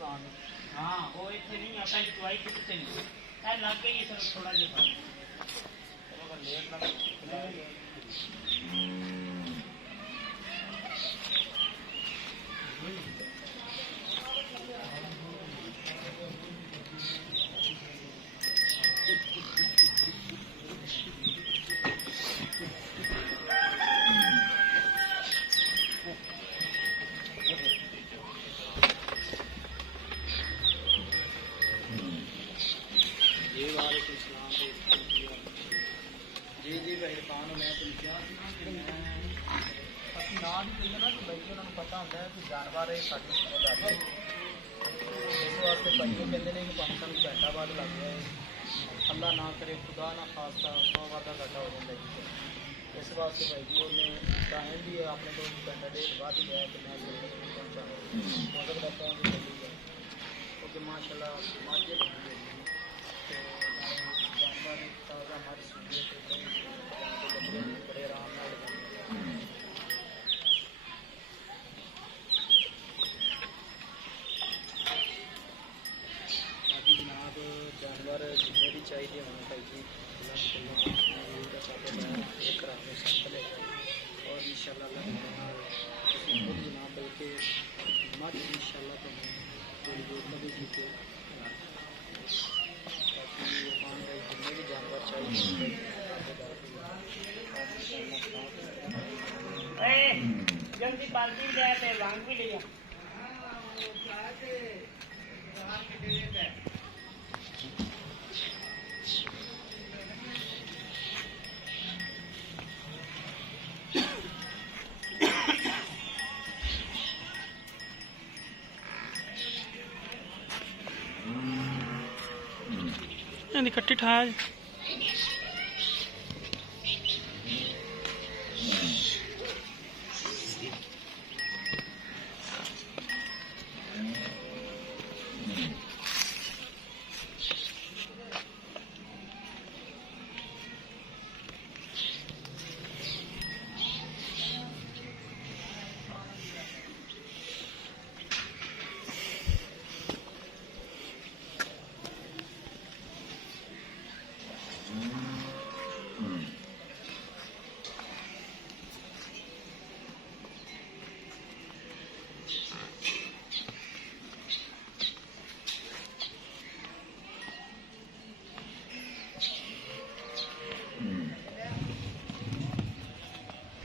हाँ वो इतने नहीं आता है दवाई कितने नहीं है लग गई सर थोड़ा जिहा जी जी भाई खान मैं पूछा असं ना भी कही ना कि भाई उन्होंने पता होंगे कि जानवर है साड़ी जिम्मेदारी इस वास्ते भाई कहते हैं कि पानी सानू घंटा बाद लग गया है अल्लाह ना करे खुदा ना खास्ता 100 वादा घंटा हो जाता है इस वास्ते भाई जी उन्हें टाइम भी अपने को घंटा डेढ़ बाद ही गया कि मैं पहुँचा मगर का पहुँच जल्दी गया क्योंकि माशाल्लाह माजे जानवर ताज़ा हमारी सूझे बड़े आराम नाल बाकी जनाब जानवर जिन्हें भी चाहिए होने भाई जी एक रात संभले और इंशाल्लाह खुद जनाब बल्कि मत इंशाल्लाह तो थोड़ी देर में भी जीते बाकी इरफान भाई जिन्हें भी जानवर चाहिए जल्दी बाल्टी ले आते वांग भी ले कट्टी ठा